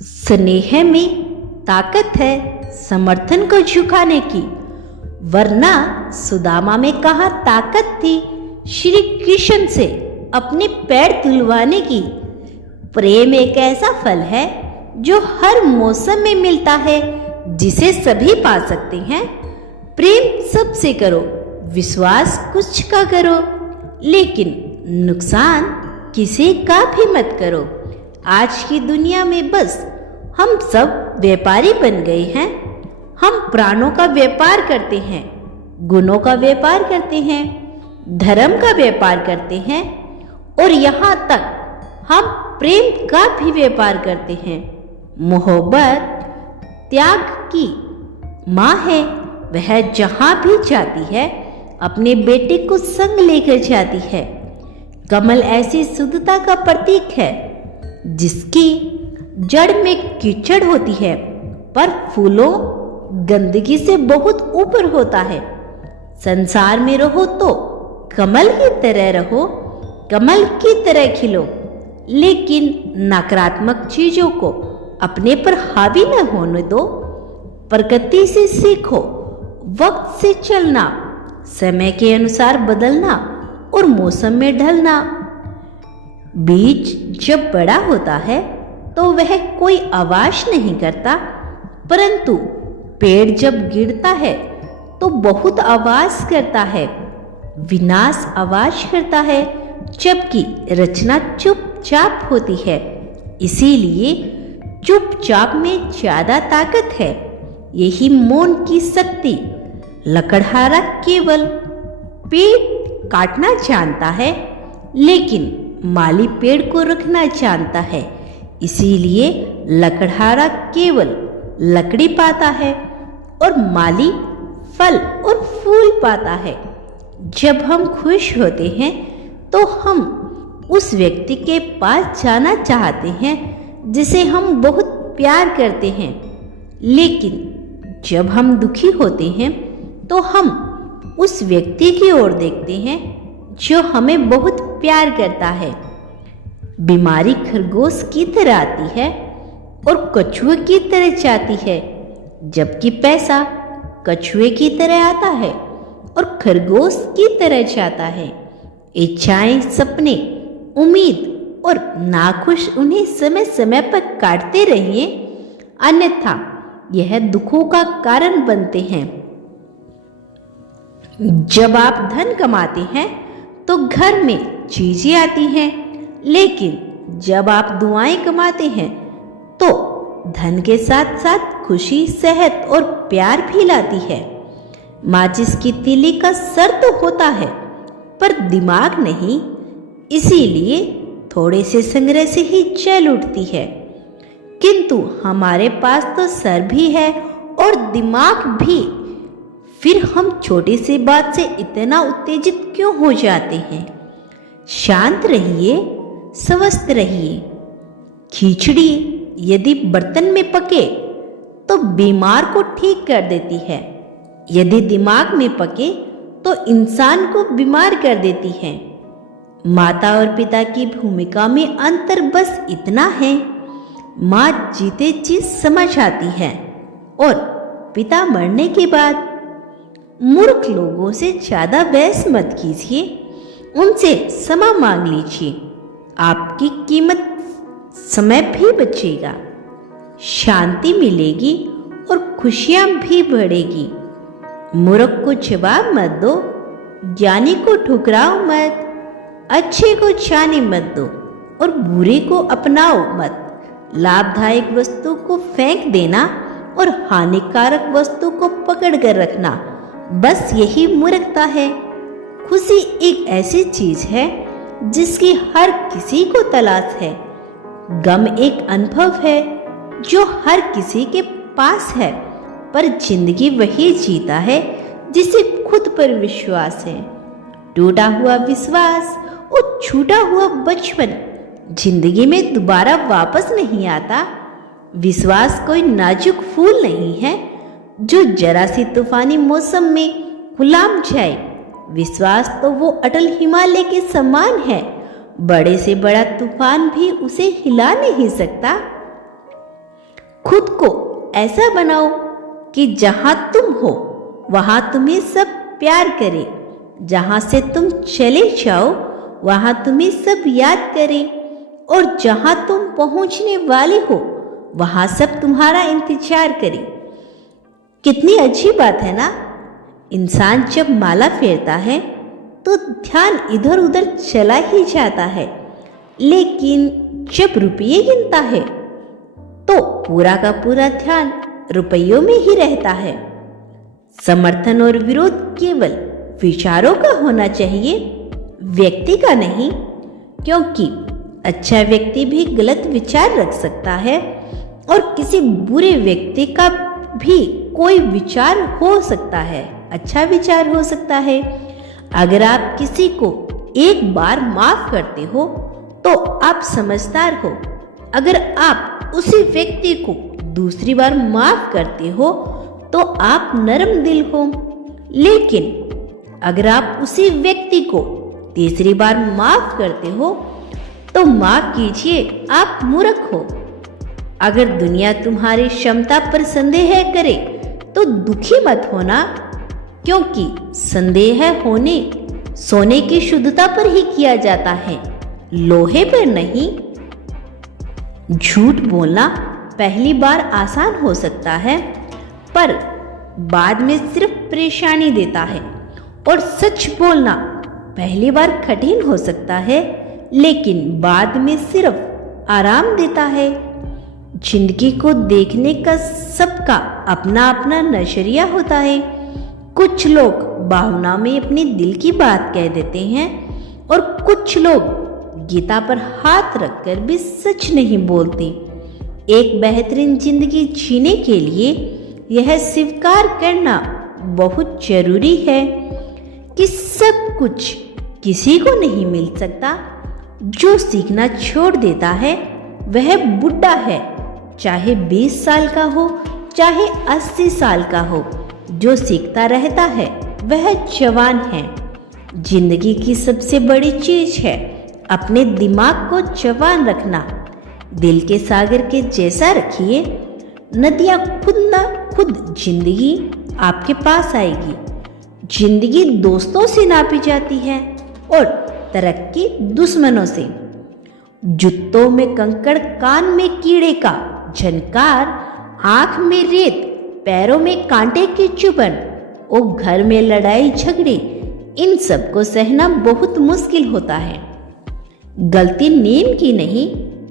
स्नेह में ताकत है समर्थन को झुकाने की, वरना सुदामा में कहाँ ताकत थी श्री कृष्ण से अपने पैर तुलवाने की। प्रेम एक ऐसा फल है जो हर मौसम में मिलता है, जिसे सभी पा सकते हैं। प्रेम सबसे करो, विश्वास कुछ का करो, लेकिन नुकसान किसी का भी मत करो। आज की दुनिया में बस हम सब व्यापारी बन गए हैं। हम प्राणों का व्यापार करते हैं, गुणों का व्यापार करते हैं, धर्म का व्यापार करते हैं, और यहाँ तक हम प्रेम का भी व्यापार करते हैं। मोहब्बत त्याग की माँ है, वह जहाँ भी जाती है अपने बेटे को संग लेकर जाती है। कमल ऐसी शुद्धता का प्रतीक है जिसकी जड़ में कीचड़ होती है, पर फूलों गंदगी से बहुत ऊपर होता है। संसार में रहो तो कमल की तरह रहो, कमल की तरह खिलो, लेकिन नकारात्मक चीजों को अपने पर हावी न होने दो। प्रकृति से सीखो, वक्त से चलना, समय के अनुसार बदलना और मौसम में ढलना। बीज जब बड़ा होता है तो वह कोई आवाज नहीं करता, परंतु पेड़ जब गिरता है तो बहुत आवाज करता है। विनाश आवाज करता है, जबकि रचना चुपचाप होती है। इसीलिए चुपचाप में ज्यादा ताकत है। यही मौन की शक्ति। लकड़हारा केवल पेड़ काटना जानता है, लेकिन माली पेड़ को रखना जानता है। इसीलिए लकड़हारा केवल लकड़ी पाता है और माली फल और फूल पाता है। जब हम खुश होते हैं तो हम उस व्यक्ति के पास जाना चाहते हैं जिसे हम बहुत प्यार करते हैं, लेकिन जब हम दुखी होते हैं तो हम उस व्यक्ति की ओर देखते हैं जो हमें बहुत प्यार करता है। बीमारी खरगोश की तरह आती है और कछुए की तरह जाती है, जबकि पैसा कछुए की तरह आता है और खरगोश की तरह जाता है। इच्छाएं, सपने, उम्मीद और नाखुश उन्हें समय समय पर काटते रहिए, अन्यथा यह दुखों का कारण बनते हैं। जब आप धन कमाते हैं तो घर में चीजें आती हैं, लेकिन जब आप दुआएं कमाते हैं तो धन के साथ साथ खुशी, सेहत और प्यार भी लाती है। माचिस की तीली का सर तो होता है, पर दिमाग नहीं, इसीलिए थोड़े से संग्रह से ही जल उठती है। किंतु हमारे पास तो सर भी है और दिमाग भी, फिर हम छोटी सी बात से इतना उत्तेजित क्यों हो जाते हैं? शांत रहिए, स्वस्थ रहिए। खिचड़ी यदि बर्तन में पके तो बीमार को ठीक कर देती है, यदि दिमाग में पके तो इंसान को बीमार कर देती है। माता और पिता की भूमिका में अंतर बस इतना है, माँ जीते जी समझ आती है और पिता मरने के बाद। मूर्ख लोगों से ज्यादा बहस मत कीजिए, उनसे क्षमा मांग लीजिए, आपकी कीमत समय भी बचेगा, शांति मिलेगी और खुशियां भी बढ़ेगी। मूर्ख को जवाब मत दो, ज्ञानी को ठुकराओ मत, अच्छे को जाने मत दो और बुरे को अपनाओ मत। लाभदायक वस्तु को फेंक देना और हानिकारक वस्तु को पकड़ कर रखना, बस यही मूर्खता है। खुशी एक ऐसी चीज है जिसकी हर किसी को तलाश है। गम एक अनुभव है जो हर किसी के पास है, पर जिंदगी वही जीता है जिसे खुद पर विश्वास है। टूटा हुआ विश्वास और छूटा हुआ बचपन जिंदगी में दोबारा वापस नहीं आता। विश्वास कोई नाजुक फूल नहीं है जो जरा सी तूफानी मौसम में गुलाम जाए। विश्वास तो वो अटल हिमालय के समान है, बड़े से बड़ा तूफान भी उसे हिला नहीं सकता। खुद को ऐसा बनाओ कि जहां तुम हो वहां तुम्हें सब प्यार करे, जहां से तुम चले जाओ वहां तुम्हें सब याद करे, और जहां तुम पहुंचने वाले हो वहां सब तुम्हारा इंतजार करे। कितनी अच्छी बात है ना। इंसान जब माला फेरता है तो ध्यान इधर उधर चला ही जाता है, लेकिन जब रुपये गिनता है तो पूरा का पूरा ध्यान रुपयों में ही रहता है। समर्थन और विरोध केवल विचारों का होना चाहिए, व्यक्ति का नहीं, क्योंकि अच्छा व्यक्ति भी गलत विचार रख सकता है और किसी बुरे व्यक्ति का भी कोई विचार हो सकता है, अच्छा विचार हो सकता है। अगर आप किसी को एक बार माफ करते हो तो आप समझदार हो। अगर आप उसी व्यक्ति को दूसरी बार माफ करते हो तो आप नरम दिल हो। लेकिन अगर आप उसी व्यक्ति को तीसरी बार माफ करते हो तो माफ कीजिए, आप मूर्ख हो। अगर दुनिया तुम्हारी क्षमता पर संदेह करे तो दुखी मत होना, क्योंकि संदेह होने सोने की शुद्धता पर ही किया जाता है, लोहे पर नहीं। झूठ बोलना पहली बार आसान हो सकता है, पर बाद में सिर्फ परेशानी देता है, और सच बोलना पहली बार कठिन हो सकता है, लेकिन बाद में सिर्फ आराम देता है। जिंदगी को देखने का सबका अपना अपना नजरिया होता है। कुछ लोग भावना में अपने दिल की बात कह देते हैं और कुछ लोग गीता पर हाथ रखकर भी सच नहीं बोलते। एक बेहतरीन जिंदगी जीने के लिए यह स्वीकार करना बहुत जरूरी है कि सब कुछ किसी को नहीं मिल सकता। जो सीखना छोड़ देता है वह बुढ़ा है, चाहे 20 साल का हो चाहे 80 साल का हो। जो सीखता रहता है वह जवान है। जिंदगी की सबसे बड़ी चीज है अपने दिमाग को जवान रखना। दिल के सागर के जैसा रखिए, नदियां खुद न खुद जिंदगी आपके पास आएगी। जिंदगी दोस्तों से नापी जाती है और तरक्की दुश्मनों से। जूतों में कंकड़, कान में कीड़े का झनकार, आंख में रेत, पैरों में कांटे की चुभन और घर में लड़ाई झगड़े, इन सब को सहना बहुत मुश्किल होता है। गलती नीम की नहीं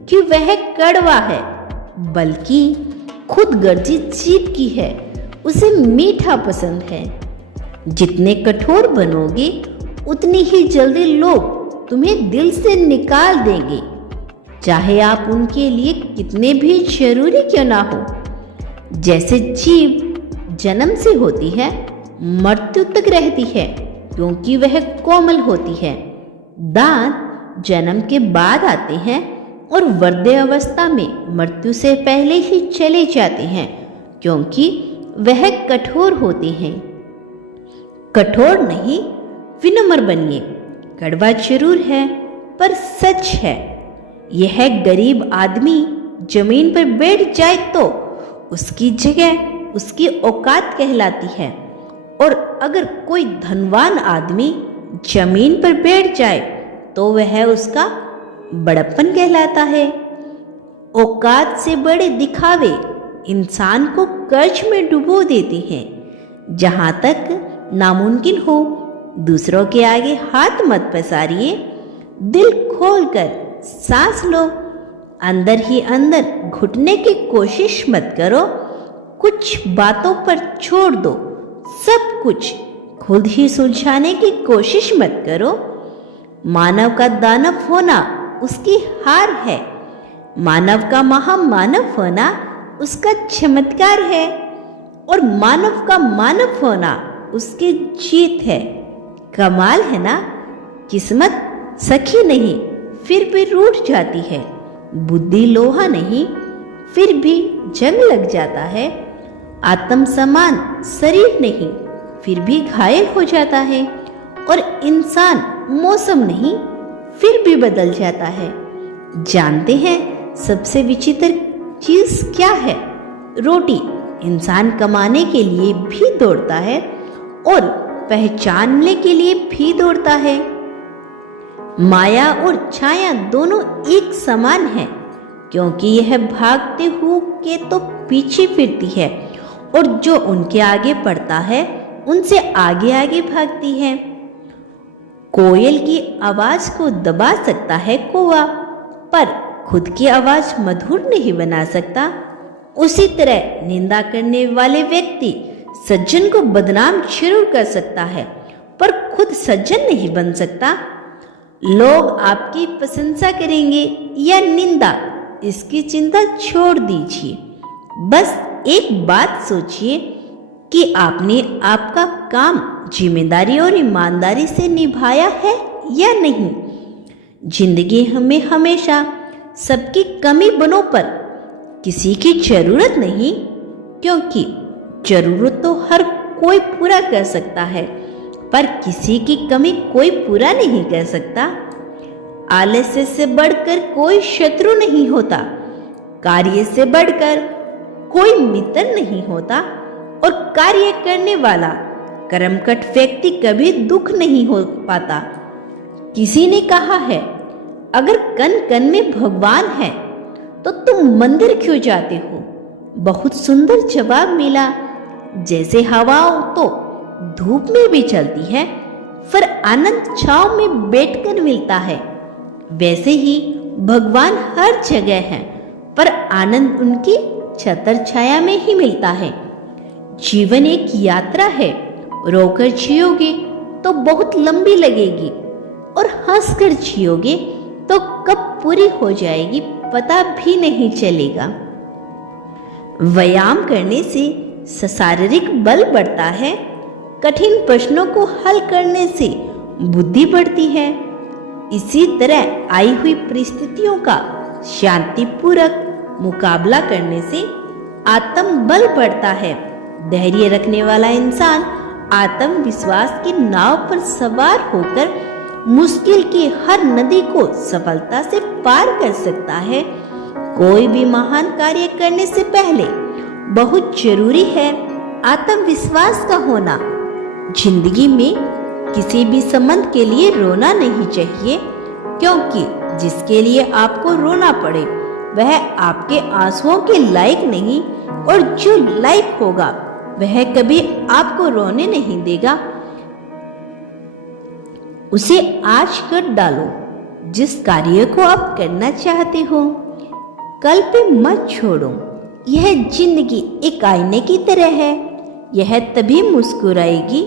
कि वह कड़वा है, बल्कि खुद गर्जी जीभ की है, उसे मीठा पसंद है। जितने कठोर बनोगे उतनी ही जल्दी लोग तुम्हें दिल से निकाल देंगे, चाहे आप उनके लिए कितने भी जरूरी क्यों ना हो। जैसे जीभ जन्म से होती है मृत्यु तक रहती है, क्योंकि वह कोमल होती है। दांत जन्म के बाद आते हैं और वृद्ध अवस्था में मृत्यु से पहले ही चले जाते हैं, क्योंकि वह कठोर होते हैं। कठोर नहीं, विनम्र बनिए। कड़वा जरूर है पर सच है। यह गरीब आदमी जमीन पर बैठ जाए तो उसकी जगह उसकी औकात कहलाती है, और अगर कोई धनवान आदमी जमीन पर बैठ जाए तो वह उसका बड़प्पन कहलाता है। औकात से बड़े दिखावे इंसान को कर्ज में डुबो देते हैं। जहां तक नामुमकिन हो दूसरों के आगे हाथ मत पसारिए। दिल खोलकर सांस लो, अंदर ही अंदर घुटने की कोशिश मत करो। कुछ बातों पर छोड़ दो, सब कुछ खुद ही सुलझाने की कोशिश मत करो। मानव का दानव होना उसकी हार है, मानव का महामानव होना उसका चमत्कार है, और मानव का मानव होना उसकी जीत है। कमाल है ना। किस्मत सखी नहीं फिर भी रूठ जाती है, बुद्धि लोहा नहीं फिर भी जंग लग जाता है, आत्म समान शरीर नहीं फिर भी घायल हो जाता है, और इंसान मौसम नहीं फिर भी बदल जाता है। जानते हैं सबसे विचित्र चीज क्या है? रोटी इंसान कमाने के लिए भी दौड़ता है और पहचानने के लिए भी दौड़ता है। माया और छाया दोनों एक समान है, क्योंकि यह भागते हुए तो पीछे फिरती है और जो उनके आगे पड़ता है उनसे आगे आगे भागती है। कोयल की आवाज को दबा सकता है कौवा, पर खुद की आवाज मधुर नहीं बना सकता। उसी तरह निंदा करने वाले व्यक्ति सज्जन को बदनाम जरूर कर सकता है, पर खुद सज्जन नहीं बन सकता। लोग आपकी प्रशंसा करेंगे या निंदा, इसकी चिंता छोड़ दीजिए। बस एक बात सोचिए कि आपने आपका काम जिम्मेदारी और ईमानदारी से निभाया है या नहीं। जिंदगी हमें हमेशा सबकी कमी बनों पर किसी की जरूरत नहीं, क्योंकि जरूरत तो हर कोई पूरा कर सकता है, पर किसी की कमी कोई पूरा नहीं कर सकता। आलस्य से बढ़कर कोई शत्रु नहीं होता, कार्य से बढ़कर कोई मित्र नहीं होता, और कार्य करने वाला कर्मठ व्यक्ति कभी दुख नहीं हो पाता। किसी ने कहा है, अगर कन कन में भगवान है तो तुम मंदिर क्यों जाते हो? बहुत सुंदर जवाब मिला। जैसे हवा तो धूप में भी चलती है, पर आनंद छांव में बैठकर मिलता है, वैसे ही भगवान हर जगह है, पर आनंद उनकी छत्र छाया में ही मिलता है। जीवन एक यात्रा है, रोकर जियोगे तो बहुत लंबी लगेगी, और हंसकर जियोगे तो कब पूरी हो जाएगी पता भी नहीं चलेगा। व्यायाम करने से शारीरिक बल बढ़ता है, कठिन प्रश्नों को हल करने से बुद्धि बढ़ती है। इसी तरह आई हुई परिस्थितियों का शांतिपूर्वक मुकाबला करने से आत्मबल बढ़ता है। धैर्य रखने वाला इंसान आत्मविश्वास की नाव पर सवार होकर मुश्किल की हर नदी को सफलता से पार कर सकता है। कोई भी महान कार्य करने से पहले बहुत जरूरी है आत्मविश्वास का होना। जिंदगी में किसी भी संबंध के लिए रोना नहीं चाहिए, क्योंकि जिसके लिए आपको रोना पड़े वह आपके आंसुओं के लायक नहीं, और जो लायक होगा वह कभी आपको रोने नहीं देगा। उसे आज कर डालो जिस कार्य को आप करना चाहते हो। कल पे मत छोड़ो। यह जिंदगी एक आईने की तरह है, यह तभी मुस्कुराएगी